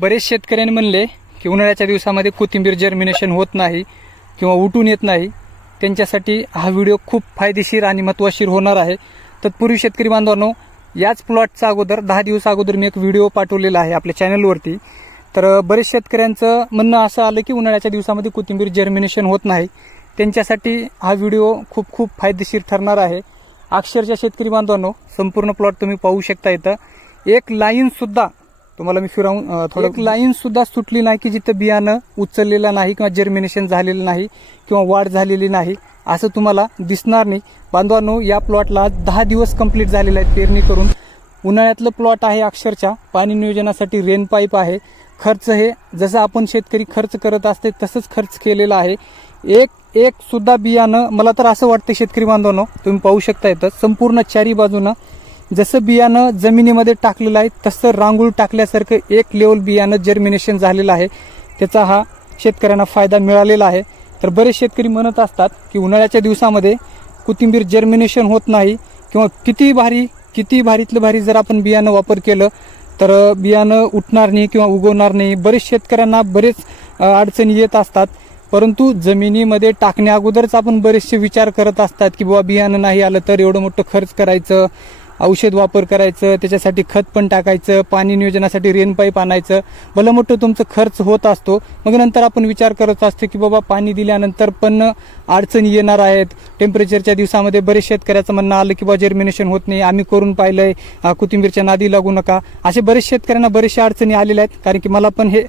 बरेच शेतकऱ्यांनी म्हणले की उन्हाळ्याच्या दिवसामध्ये कोथिंबीर जर्मिनेशन होत नाही किंवा उठून येत नाही. त्यांच्यासाठी हा व्हिडिओ खूप फायदेशीर आणि महत्त्वशीर होणार आहे. तत्पूर्वी शेतकरी बांधवांनो याच प्लॉटचा अगोदर दहा दिवस अगोदर मी एक व्हिडिओ पाठवलेला आहे आपल्या चॅनलवरती तर बरेच शेतकऱ्यांचं म्हणणं असं आलं की उन्हाळ्याच्या दिवसामध्ये कोथिंबीर जर्मिनेशन होत नाही. त्यांच्यासाठी हा व्हिडिओ खूप खूप फायदेशीर ठरणार आहे. अक्षरशः शेतकरी बांधवांनो संपूर्ण प्लॉट तुम्ही पाहू शकता इथं. एक लाईनसुद्धा तुम्हाला मी फिरवून थोडं लाईन सुद्धा सुटली नाही की जिथं बियाणं उचललेलं नाही किंवा जर्मिनेशन झालेलं नाही किंवा वाढ झालेली नाही असं तुम्हाला दिसणार नाही. बांधवांनो या प्लॉटला आज दहा दिवस कंप्लीट झालेले आहेत पेरणी करून. उन्हाळ्यातलं प्लॉट आहे अक्षरशः पाणी नियोजनासाठी रेन पाईप आहे. खर्च हे जसं आपण शेतकरी खर्च करत असते तसंच खर्च केलेला आहे. एक एक सुद्धा बियाणं मला तर असं वाटतं शेतकरी बांधवांनो तुम्ही पाहू शकता येतं संपूर्ण चारी बाजूनं जसं बियाणं जमिनीमध्ये टाकलेलं आहे तसं रांगोळ टाकल्यासारखं एक लेवल बियाणं जर्मिनेशन झालेलं आहे. त्याचा हा शेतकऱ्यांना फायदा मिळालेला आहे. तर बरेच शेतकरी म्हणत असतात की उन्हाळ्याच्या दिवसामध्ये कोथिंबीर जर्मिनेशन होत नाही किंवा किती भारी किती भारीतलं भारी जर आपण बियाणं वापर केलं तर बियाणं उठणार नाही किंवा उगवणार नाही. बरेच शेतकऱ्यांना बरेच अडचणी येत असतात. परंतु जमिनीमध्ये टाकण्या अगोदरच आपण बरेचसे विचार करत असतात की बाबा बियाणं नाही आलं तर एवढं मोठं खर्च करायचं. औषध वापर करायचं त्याच्यासाठी खत पण टाकायचं पाणी नियोजनासाठी रेनपाईप आणायचं. भलं मोठं तुमचं खर्च होत असतो. मग नंतर आपण विचार करत असतो की बाबा पाणी दिल्यानंतर पण अडचणी येणार आहेत. टेम्परेचरच्या दिवसामध्ये बरेच शेतकऱ्याचं म्हणणं आलं की बा जर्मिनेशन होत नाही आम्ही करून पाहिलंय कोथिंबीरच्या नादी लागू नका. असे बरेच शेतकऱ्यांना बरेचशा अडचणी आलेल्या आहेत कारण की मला पण हे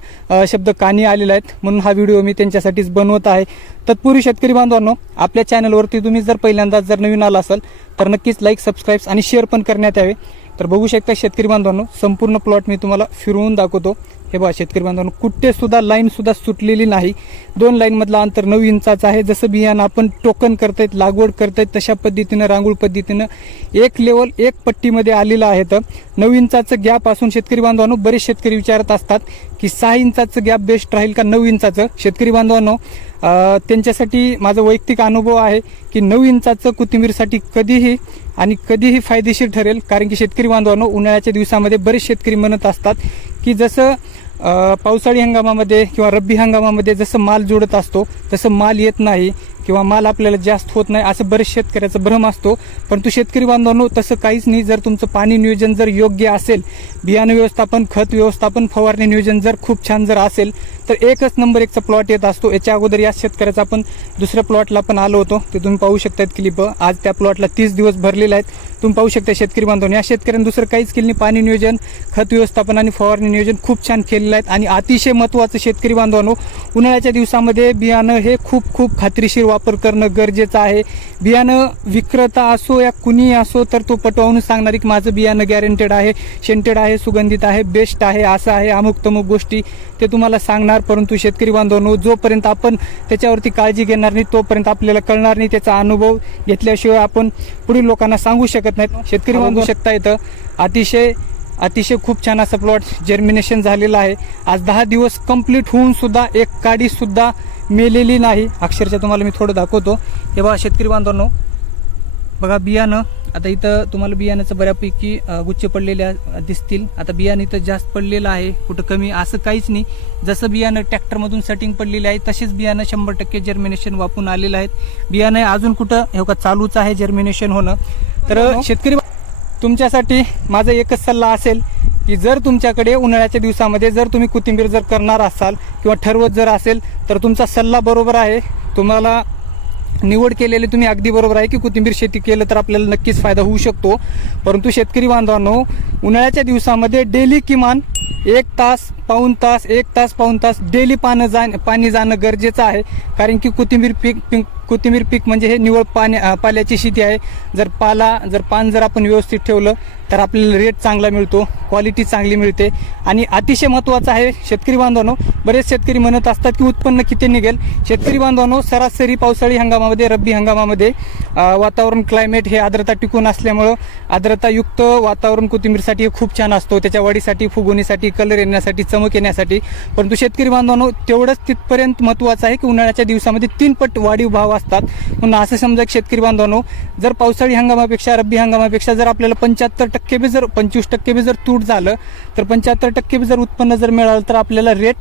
शब्द कानी आलेले आहेत. म्हणून हा व्हिडिओ मी त्यांच्यासाठीच बनवत आहे. तत्पूर्वी शेतकरी बांधवांनो आपल्या चॅनलवरती तुम्ही जर पहिल्यांदा जर नवीन आला असाल तर नक्कीच लाईक सबस्क्राईब आणि शेअर पण करण्यात यावे. तर बघू शकता शेतकरी बांधवांनो संपूर्ण प्लॉट मी तुम्हाला फिरवून दाखवतो. हे बघा शेतकरी बांधवांनो कुठे सुद्धा लाईन सुद्धा सुटलेली नाही. दोन लाईन मधला अंतर नऊ इंचाचं आहे. जसं बियाणं आपण टोकन करतायत लागवड करतायत तशा पद्धतीनं रांगोळ पद्धतीनं एक लेवल एक पट्टीमध्ये आलेलं आहे तर नऊ इंचाचं गॅप असून शेतकरी बांधवांनो बरेच शेतकरी विचारत असतात की सहा इंचाचं गॅप बेस्ट राहील का नऊ इंचाचं? शेतकरी बांधवांनो त्यांच्यासाठी माझा वैयक्तिक अनुभव आहे की नऊ इंचाचं कोथिंबीरसाठी कधीही आणि कधीही फायदेशीर ठरेल. कारण की शेतकरी बांधवांनो उन्हाळ्याच्या दिवसामध्ये बरेच शेतकरी म्हणत असतात की जसं पावसाळी हंगामामध्ये किंवा रब्बी हंगामामध्ये जसं माल जोडत असतो तसं माल येत नाही. किंवा माल आपल्याला जास्त होत नाही असं बरेच शेतकऱ्याचा भ्रम असतो. परंतु शेतकरी बांधवांनो तसं काहीच नाही. जर तुमचं पाणी नियोजन जर योग्य असेल बियाणं व्यवस्थापन खत व्यवस्थापन फवारणी नियोजन जर खूप छान जर असेल तर एकच नंबर एकचा प्लॉट येत असतो. याच्या अगोदर या शेतकऱ्याचा आपण दुसऱ्या प्लॉटला पण आलो होतो. ते तुम्ही पाहू शकतात क्लिप आज त्या प्लॉटला तीस दिवस भरलेले आहेत. तुम्ही पाहू शकता शेतकरी बांधवांनो या शेतकऱ्यांनी दुसरं काहीच केलं नाही. पाणी नियोजन खत व्यवस्थापन आणि फवारणी नियोजन खूप छान केलेलं आहेत. आणि अतिशय महत्त्वाचं शेतकरी बांधवांनो उन्हाळ्याच्या दिवसामध्ये बियाणं हे खूप खूप खात्रीशीर वापर करणं गरजेचं आहे. बियाणं विक्रेता असो या कुणीही असो तर तो पटवून सांगणार की माझं बियाणं गॅरंटेड आहे शेंटेड आहे सुगंधित आहे बेस्ट आहे असं आहे अमुक तमुक गोष्टी ते तुम्हाला सांगणार. परंतु शेतकरी बांधवांनो जोपर्यंत आपण त्याच्यावरती काळजी घेणार नाही तोपर्यंत आपल्याला कळणार नाही त्याचा अनुभव घेतल्याशिवाय आपण पुढील लोकांना सांगू शकत नाहीत शेतकरी बांधू शकता येतं अतिशय अतिशय खूप छान असं प्लॉट जर्मिनेशन झालेलं आहे. आज दहा दिवस कंप्लीट होऊन सुद्धा एक काडी सुद्धा मेलेली नाही. अक्षरशः तुम्हाला मी थोडं दाखवतो. हे बघा शेतकरी बांधवांनो. बघा बियाणं. आता इथं तुम्हाला बियाण्याचं बऱ्यापैकी गुच्छ पडलेले आ- दिसतील. आता बियाणं इथं जास्त पडलेलं आहे. कुठं कमी असं काहीच नाही. जसं बियाणं ट्रॅक्टरमधून सेटिंग पडलेले आहे तसेच बियाणं शंभर टक्के जर्मिनेशन वापरून आलेलं आहेत. बियाणं अजून कुठं हे का चालूच आहे जर्मिनेशन होणं. तर शेतकरी तुमच्यासाठी माझा एकच सल्ला असेल की जर तुमच्याकडे उन्हाळ्याच्या दिवसामध्ये जर तुम्ही कोथिंबीर जर करणार असाल किंवा ठरवत जर असेल तर तुमचा सल्ला बरोबर आहे. तुम्हाला निवड केलेली तुम्ही अगदी बरोबर आहे की कोथिंबीर शेती केलं तर आपल्याला नक्कीच फायदा होऊ शकतो. परंतु शेतकरी बांधवांनो उन्हाळ्याच्या दिवसामध्ये डेली किमान एक तास पाऊन तास एक तास पाऊन तास डेली पानं जा पाणी जाणं गरजेचं आहे. कारण की कोथिंबीर पीक पिंक कोथिंबीर पीक म्हणजे हे निवळ पाण्या पाल्याची शेती आहे. जर पाला जर पान जर आपण व्यवस्थित ठेवलं तर आपल्याला रेट चांगला मिळतो क्वालिटी चांगली मिळते. आणि अतिशय महत्त्वाचं आहे शेतकरी बांधवांनो बरेच शेतकरी म्हणत असतात की उत्पन्न किती निघेल. शेतकरी बांधवांनो सरासरी पावसाळी हंगामामध्ये रब्बी हंगामामध्ये वातावरण क्लायमेट हे आर्द्रता टिकून असल्यामुळं आर्द्रतायुक्त वातावरण कोथिंबीरसाठी हे खूप छान असतो. त्याच्या वाढीसाठी फुगवणीसाठी कलर येण्यासाठी चमक येण्यासाठी. परंतु शेतकरी बांधवांनो तेवढंच तिथपर्यंत महत्त्वाचं आहे की उन्हाळ्याच्या दिवसामध्ये तीन पट वाढीव भाव असतात. म्हणून असं समजा शेतकरी बांधवांनो जर पावसाळी हंगामापेक्षा रब्बी हंगामापेक्षा जर आपल्याला पंच्याहत्तर टक्के बी जर पंचवीस टक्के बी जर तूट झालं तर पंच्याहत्तर टक्के बी जर उत्पन्न जर मिळालं तर आपल्याला रेट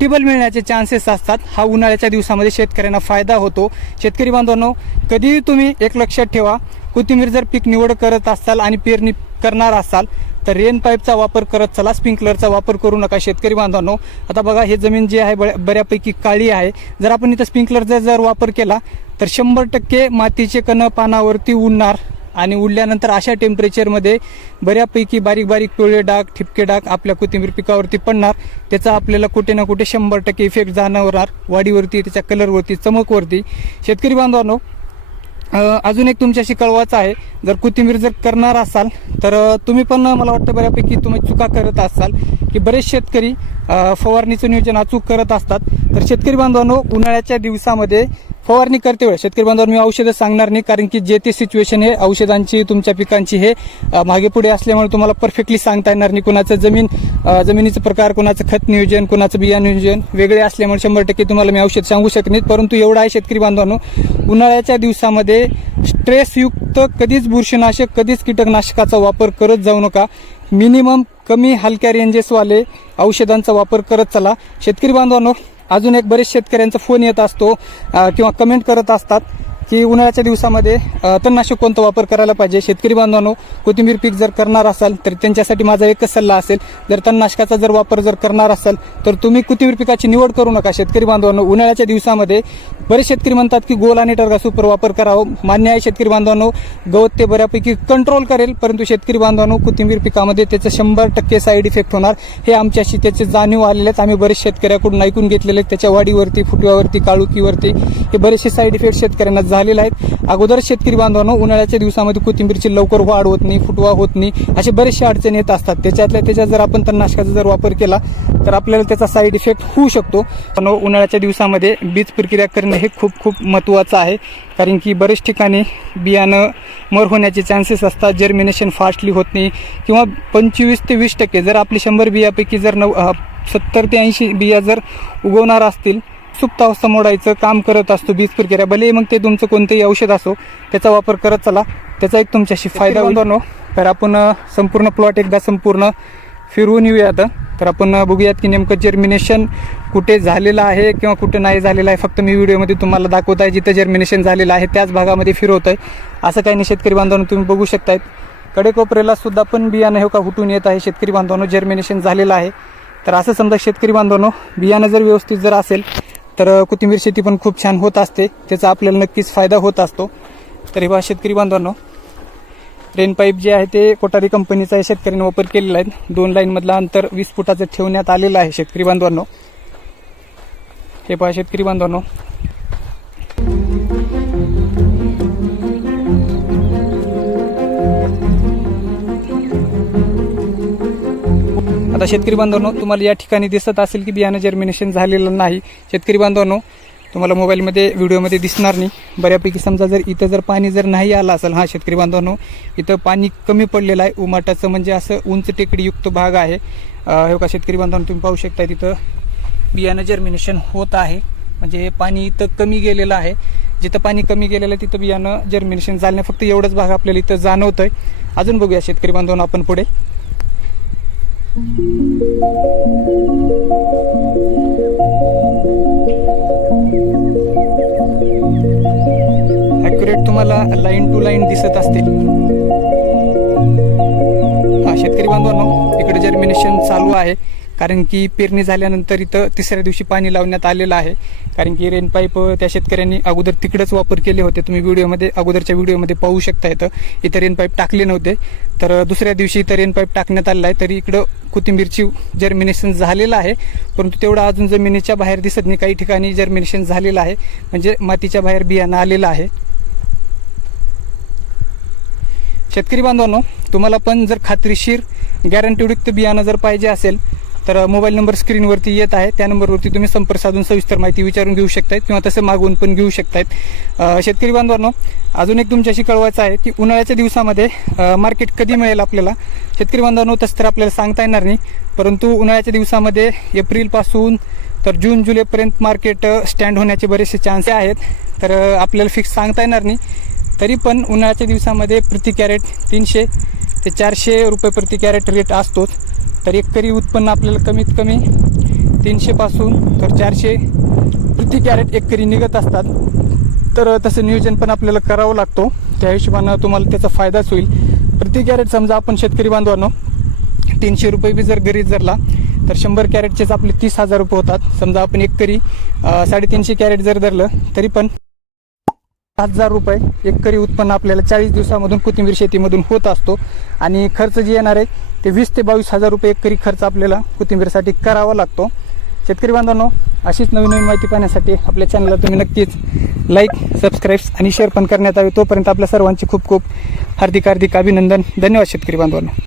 टिबल मिळण्याचे चान्सेस असतात. हा उन्हाळ्याच्या दिवसामध्ये शेतकऱ्यांना फायदा होतो. शेतकरी बांधवांनो कधीही तुम्ही एक लक्षात ठेवा कोथिंबीर जर पीक निवड करत असाल आणि पेरणी करणार असाल तर रेन पाईपचा वापर करत चला स्प्रिंकलरचा वापर करू नका शेतकरी बांधवांनो. आता बघा हे जमीन जी आहे बऱ्यापैकी काळी आहे. जर आपण इथं स्प्रिंकलरचा जर वापर केला तर शंभर टक्के मातीचे कण पानावरती उडणार. आणि उडल्यानंतर अशा टेम्परेचरमध्ये बऱ्यापैकी बारीक बारीक पिवळे डाग ठिपके डाग आपल्या कोथिंबीर पिकावरती पडणार. त्याचा आपल्याला कुठे ना कुठे शंभर टक्के इफेक्ट जाणवणार. वाढीवरती त्याच्या कलरवरती चमकवरती शेतकरी बांधवांनो अजून एक तुमच्याशी कळवायचं आहे. जर कोथिंबीर जर करणार असाल तर तुम्ही पण मला वाटतं बऱ्यापैकी तुम्ही चुका करत असाल. की बरेच शेतकरी फवारणीचं नियोजन अचूक करत असतात. तर शेतकरी बांधवांनो उन्हाळ्याच्या दिवसामध्ये फवारणी करते वेळेस. शेतकरी बांधवांवर मी औषधं सांगणार नाही कारण की जे ते सिच्युएशन हे औषधांची तुमच्या पिकांची हे मागे पुढे असल्यामुळे तुम्हाला परफेक्टली सांगता येणार नाही. कुणाचं जमीन जमिनीचं प्रकार कुणाचं खत नियोजन कुणाचं बिया नियोजन वेगळे असल्यामुळे शंभर टक्के तुम्हाला मी औषध सांगू शकत नाही. परंतु एवढं आहे शेतकरी बांधवांनो उन्हाळ्याच्या दिवसामध्ये स्ट्रेसयुक्त कधीच बुरशीनाशक कधीच कीटकनाशकाचा वापर करत जाऊ नका. मिनिमम कमी हलक्या रेंजेसवाले औषधांचा वापर करत चला. शेतकरी बांधवांनो अजून एक बरेच शेतकऱ्यांचा फोन येत असतो किंवा कमेंट करत असतात. की उन्हाळ्याच्या दिवसामध्ये तणनाशक कोणतं वापर करायला पाहिजे? शेतकरी बांधवांनो कोथिंबीर पीक जर करणार असाल तर त्यांच्यासाठी माझा एकच सल्ला असेल जर तणनाशकाचा जर वापर जर करणार असाल तर तुम्ही कोथिंबीर पिकाची निवड करू नका शेतकरी बांधवांनो. उन्हाळ्याच्या दिवसामध्ये बरेच शेतकरी म्हणतात की गोल आणि टर्गा सुपर वापर करावं. मान्य आहे शेतकरी बांधवांनो गवत ते बऱ्यापैकी कंट्रोल करेल परंतु शेतकरी बांधवांनो कोथिंबीर पिकामध्ये त्याचं शंभर टक्के साईड इफेक्ट होणार. हे आमच्याशी त्याचे जाणीव आलेले आहेत. आम्ही बरेच शेतकऱ्याकडून ऐकून घेतलेले आहेत. त्याच्या वाढीवरती फुटव्यावरती काळुकीवरती हे बरेचसे साईड इफेक्ट शेतकऱ्यांना झालेले आहेत. अगोदर शेतकरी बांधवांनो उन्हाळ्याच्या दिवसामध्ये कोथिंबीरची लवकर वाढ होत नाही फुटवा होत नाही असे बरेचसे अडचणी येत असतात. त्याच्यातल्या त्याच्यात जर आपण तणनाशकाचा जर वापर केला तर आपल्याला त्याचा साईड इफेक्ट होऊ शकतो. पण उन्हाळ्याच्या दिवसामध्ये बीज प्रक्रिया करणे हे खूप खूप महत्त्वाचं आहे. कारण की बरेच ठिकाणी बियाणं मर होण्याचे चान्सेस असतात. जर्मिनेशन फास्टली होत नाही. किंवा पंचवीस ते वीस टक्के जर आपली शंभर बियापैकी जर नऊ सत्तर ते ऐंशी बिया जर उगवणार असतील सुप्तावस्था मोडायचं काम करत असतो बीज प्रक्रिया भले मग ते तुमचं कोणतंही औषध असो त्याचा वापर करत चला. त्याचा एक तुमच्याशी फायदा होतो तर आपण संपूर्ण प्लॉट एकदा संपूर्ण फिरवून येऊयात तर आपण बघूयात की नेमकं जर्मिनेशन कुठे झालेलं आहे किंवा कुठे नाही झालेलं आहे. फक्त मी व्हिडिओमध्ये तुम्हाला दाखवत आहे जिथं जर्मिनेशन झालेलं आहे त्याच भागामध्ये फिरवत आहे असं काही नाही शेतकरी बांधवांनो तुम्ही बघू शकतायत. कडेकोपऱ्याला सुद्धा पण बियाणं हे का हुटून येत आहे शेतकरी बांधवांनो जर्मिनेशन झालेलं आहे. तर असं समजा शेतकरी बांधवांनो बियाणं जर व्यवस्थित जर असेल तर कोथिंबीर शेती पण खूप छान होत असते. त्याचा आपल्याला नक्कीच फायदा होत असतो. तर हे शेतकरी बांधवांनो रेन पाईप जे आहे ते कोटारी कंपनीचा शेतकऱ्यांनी वापर केलेला आहे. दोन लाईनमधला अंतर वीस फुटाचं ठेवण्यात आलेलं आहे शेतकरी बांधवांनो. हे पहा शेतकरी बांधवांनो आता शेतकरी बांधवांनो तुम्हाला या ठिकाणी दिसत असेल की बियाणं जर्मिनेशन झालेलं नाही. शेतकरी बांधवांनो तुम्हाला मोबाईलमध्ये व्हिडिओमध्ये दिसणार नाही. बऱ्यापैकी समजा जर इथं जर पाणी जर नाही आलं असेल हा शेतकरी बांधवांनो इथं पाणी कमी पडलेलं आहे. उमाटाचं म्हणजे असं उंच टेकडीयुक्त भाग आहे. हे का शेतकरी बांधवांनो तुम्ही पाहू शकता तिथं बियाणं जर्मिनेशन होत आहे. म्हणजे हे पाणी इथं कमी गेलेलं आहे. जिथं पाणी कमी गेलेलं आहे तिथं बियाणं जर्मिनेशन झालं फक्त एवढंच भाग आपल्याला इथं जाणवतोय. अजून बघूया शेतकरी बांधवांनो आपण पुढे. ॲक्युरेट तुम्हाला लाईन टू लाईन दिसत असतील. हा शेतकरी बांधवांनो इकडे जर्मिनेशन चालू आहे. कारण की पेरणी झाल्यानंतर इथं तिसऱ्या दिवशी पाणी लावण्यात आलेलं आहे. कारण की रेन पाईप त्या शेतकऱ्यांनी अगोदर तिकडेच वापर केले होते. तुम्ही व्हिडिओमध्ये अगोदरच्या व्हिडिओमध्ये पाहू शकता इथं. इथं रेन पाईप टाकले नव्हते. तर दुसऱ्या दिवशी इथं रेन पाईप टाकण्यात आलेला आहे. तरी इकडं कोथिंबीरची जर्मिनेशन झालेलं आहे. परंतु तेवढं अजून जमिनीच्या बाहेर दिसत नाही. काही ठिकाणी जर्मिनेशन झालेलं आहे. म्हणजे मातीच्या बाहेर बियाणं आलेलं आहे. शेतकरी बांधवांनो तुम्हाला पण जर खात्रीशीर गॅरंटीयुक्त बियाणं जर पाहिजे असेल तर मोबाईल नंबर स्क्रीनवरती येत आहे. त्या नंबरवरती तुम्ही संपर्क साधून सविस्तर माहिती विचारून घेऊ शकतायत किंवा तसं मागवून पण घेऊ शकतायत. शेतकरी बांधवांनो अजून एक तुमच्याशी कळवायचं आहे की उन्हाळ्याच्या दिवसामध्ये मार्केट कधी मिळेल आपल्याला? शेतकरी बांधवांनो तसं तर आपल्याला सांगता येणार नाही. परंतु उन्हाळ्याच्या दिवसामध्ये एप्रिलपासून तर जून जुलैपर्यंत मार्केट स्टँड होण्याचे बरेचसे चान्स आहेत. तर आपल्याला फिक्स सांगता येणार नाही. तरी पण उन्हाळ्याच्या दिवसामध्ये प्रति कॅरेट तीनशे ते चारशे रुपये प्रति कॅरेट रेट असतोच. तर एकरी उत्पन्न आपल्याला कमीत कमी तीनशेपासून तर चारशे प्रति कॅरेट एकरी निघत असतात. तर तसं नियोजन पण आपल्याला करावं लागतो. त्या हिशोबानं तुम्हाला त्याचा फायदाच होईल. प्रति कॅरेट समजा आपण शेतकरी बांधवांनो तीनशे रुपये बी जर घरी धरला तर शंभर कॅरेटचेच आपले तीस हजार रुपये होतात. समजा आपण एकरी साडेतीनशे कॅरेट जर धरलं तरी पण हजार रुपये एकरी उत्पन्न आपल्याला चाळीस दिवसामधून कोथिंबीर शेतीमधून होत असतो. आणि खर्च जे येणार आहे ते वीस ते बावीस हजार रुपये एकरी खर्च आपल्याला कोथिंबीरसाठी करावा लागतो. शेतकरी बांधवांनो अशीच नवीन नवीन माहिती पाहण्यासाठी आपल्या चॅनलला तुम्ही नक्कीच लाईक सबस्क्राईब्स आणि शेअर पण करण्यात यावे. तोपर्यंत आपल्या सर्वांचे खूप खूप हार्दिक हार्दिक अभिनंदन. धन्यवाद शेतकरी बांधवांनो.